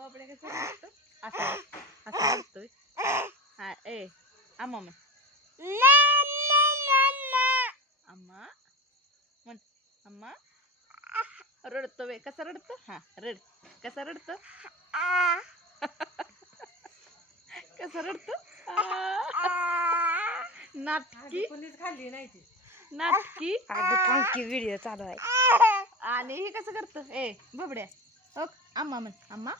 बाबड्या कसं रडतो? असं रडतोय. हा ए अम्मा म्हण. अम्मा म्हण. अम्मा रडतो वे. कसा रडतो? हा रड. कसा रडतो? कसा रडतो? नाटकी खाल्ली नाही ती नाटकी थांबकी व्हिडिओ चालू आहे. आणि हे कसं करतो? ए बबड्या हो अम्मा म्हण. अम्मा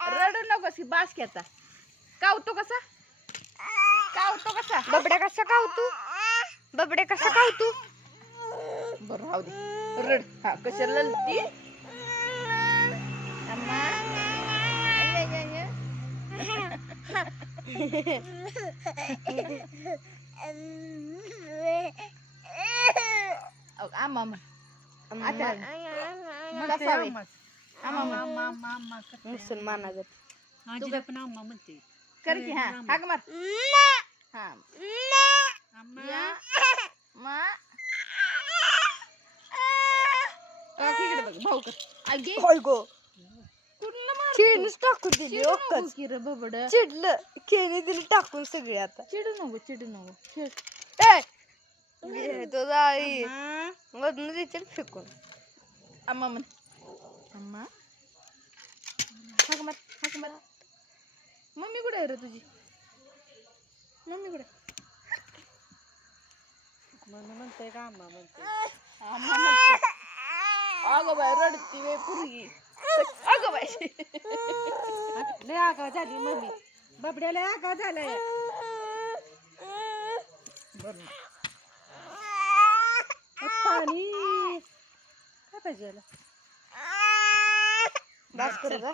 रडू नकोस की बास की आता. कावतो कसा? कावतो कसा? बबड्या कसा खावतू? बबड्या कसा खावतू? बरं राहू दे. रड. हा कशाला ललती? अम्मा ये, ये, ये. अहो, अम्मा म्हण. आता कसा वे? अम्मा म्हण. मुसलमानागत आजीला पण अम्मा म्हणते. कर की हा हाक मार. हा या मा तिकडे बघ भाऊ कर. आगे होय गो कुठलं मार. खेळणीच टाकून दिली चिडू ओकच. नको की रे बबड. चिडलं खेळणी दिली टाकून सगळी आता. चिडू नको चिडू नको. ए तो जाई मधून देतील फेकून. अम्मा म्हण. अम्मा हाक मार हाक मार. मम्मी कुठे आहे रे तुझी? मम्मी कुठे? म्हणून म्हणते का अम्मा म्हणते. अम्मा म्हणते. अगं बाय रडती वे पुरगी. अगं बाय लय आगाव झाली मम्मी. बबड्या लय आगाव झालाय. पाणी काय पाहिजे याला? बस करू का?